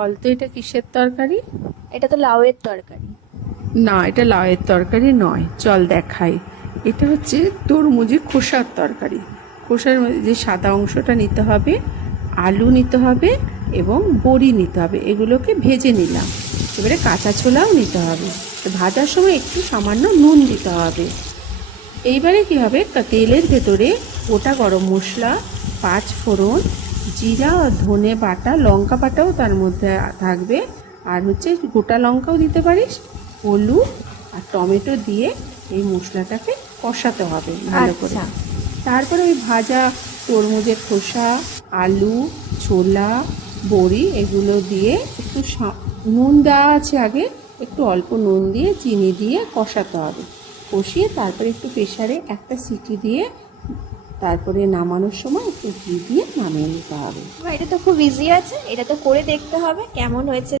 বলতো এটা কিসের তরকারি? এটা তো লাউয়ের তরকারি। না, এটা লাউয়ের তরকারি নয়, চল দেখাই। এটা হচ্ছে তরমুজের খোসার তরকারি। খোসার মধ্যে যে সাদা অংশটা নিতে হবে, আলু নিতে হবে এবং বড়ি নিতে হবে। এগুলোকে ভেজে নিলাম। এবারে কাঁচা ছোলাও নিতে হবে। তো ভাজার সময় একটু সামান্য নুন দিতে হবে। এইবারে কি হবে, তেলের ভেতরে গোটা গরম মশলা, 5 ফোড়ন, জিরা ও ধনে বাটা, লঙ্কা বাটাও তার মধ্যে থাকবে, আর হচ্ছে গোটা লঙ্কাও দিতে পারিস, হলুদ আর টমেটো দিয়ে এই মশলাটাকে কষাতে হবে ভালো করে। আচ্ছা। তারপরে ওই ভাজা তরমুজের খোসা, আলু, ছোলা, বড়ি এগুলো দিয়ে একটু নুন দেওয়া আছে আগে, একটু অল্প নুন দিয়ে চিনি দিয়ে কষাতে হবে। কষিয়ে তারপরে একটু প্রেসারে একটা সিটি দিয়ে তারপরে নামানোর সময় একটু ঘি দিয়ে নামিয়ে নিতে হবে। এটা তো খুব ইজি আছে, এটা তো করে দেখতে হবে কেমন হয়েছে।